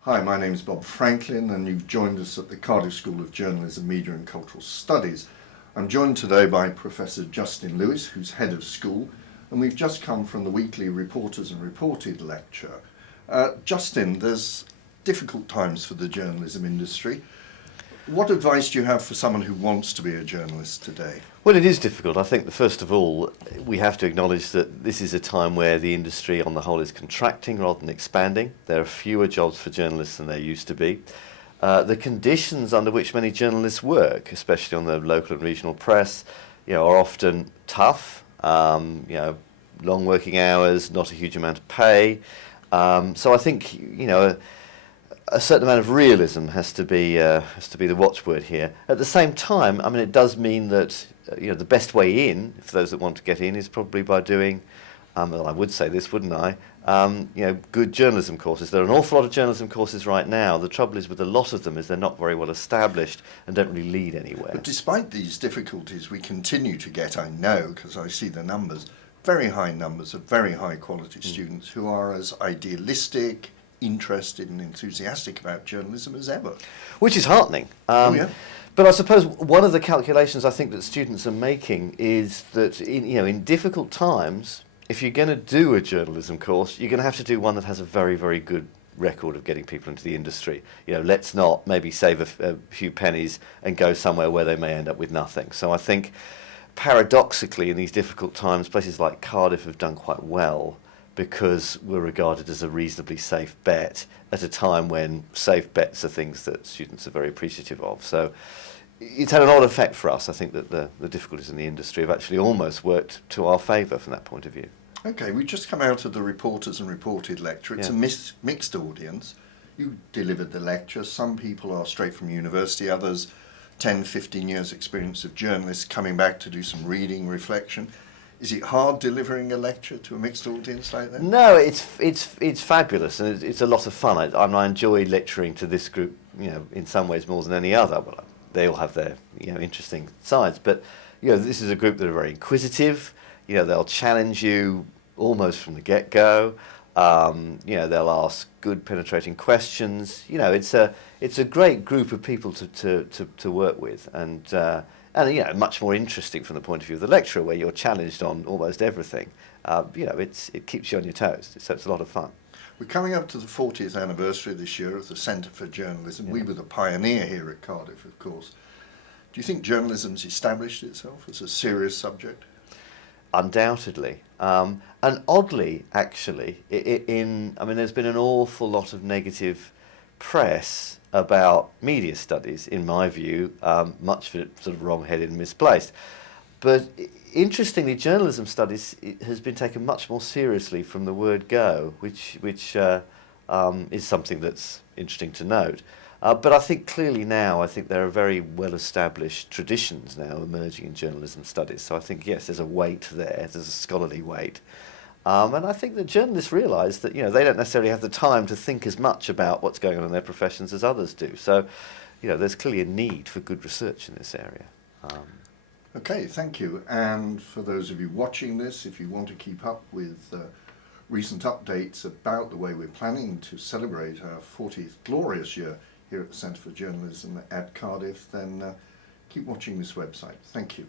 Hi, my name is Bob Franklin and you've joined us at the Cardiff School of Journalism, Media and Cultural Studies. I'm joined today by Professor Justin Lewis, who's head of school, and we've just come from the weekly Reporters and Reported lecture. Justin, there's difficult times for the journalism industry. What advice do you have for someone who wants to be a journalist today? Well, it is difficult. I think that first of all, we have to acknowledge that this is a time where the industry on the whole is contracting rather than expanding. There are fewer jobs for journalists than there used to be. The conditions under which many journalists work, especially on the local and regional press, are often tough. Long working hours, not a huge amount of pay. So I think a certain amount of realism has to be the watchword here. At the same time, I mean, it does mean that the best way in, for those that want to get in, is probably by doing, well, I would say this, wouldn't I? Good journalism courses. There are an awful lot of journalism courses right now. The trouble is with a lot of them is they're not very well established and don't really lead anywhere. But despite these difficulties, we continue to get, I know, because I see the numbers, very high numbers of very high quality students who are as idealistic, interested and enthusiastic about journalism as ever. Which is heartening. But I suppose one of the calculations I think that students are making is that in difficult times, if you're going to do a journalism course, you're going to have to do one that has a very, very good record of getting people into the industry. Let's not maybe save a few pennies and go somewhere where they may end up with nothing. So I think paradoxically in these difficult times, places like Cardiff have done quite well because we're regarded as a reasonably safe bet at a time when safe bets are things that students are very appreciative of. So it's had an odd effect for us. I think that the difficulties in the industry have actually almost worked to our favour from that point of view. Okay, we've just come out of the Reporters and Reported lecture. It's a mixed audience. You delivered the lecture. Some people are straight from university, others 10, 15 years experience of journalists coming back to do some reading, reflection. Is it hard delivering a lecture to a mixed audience like that? No, it's fabulous and it's a lot of fun. I enjoy lecturing to this group, in some ways more than any other. Well, they all have their interesting sides, but this is a group that are very inquisitive. They'll challenge you almost from the get-go. They'll ask good penetrating questions. It's a great group of people to work with, and much more interesting from the point of view of the lecturer, where you're challenged on almost everything. It keeps you on your toes, so it's a lot of fun. We're coming up to the 40th anniversary this year of the Centre for Journalism. We were the pioneer here at Cardiff, of course. Do you think journalism's established itself as a serious subject? Undoubtedly. And oddly, actually, there's been an awful lot of negative press about media studies, in my view, much of it sort of wrong-headed and misplaced. But interestingly, journalism studies has been taken much more seriously from the word go, which is something that's interesting to note. But I think clearly now, there are very well-established traditions now emerging in journalism studies. So I think, yes, there's a weight there, there's a scholarly weight. And I think that journalists realise that they don't necessarily have the time to think as much about what's going on in their professions as others do. So there's clearly a need for good research in this area. Okay, thank you. And for those of you watching this, if you want to keep up with recent updates about the way we're planning to celebrate our 40th glorious year here at the Centre for Journalism at Cardiff, then keep watching this website. Thank you.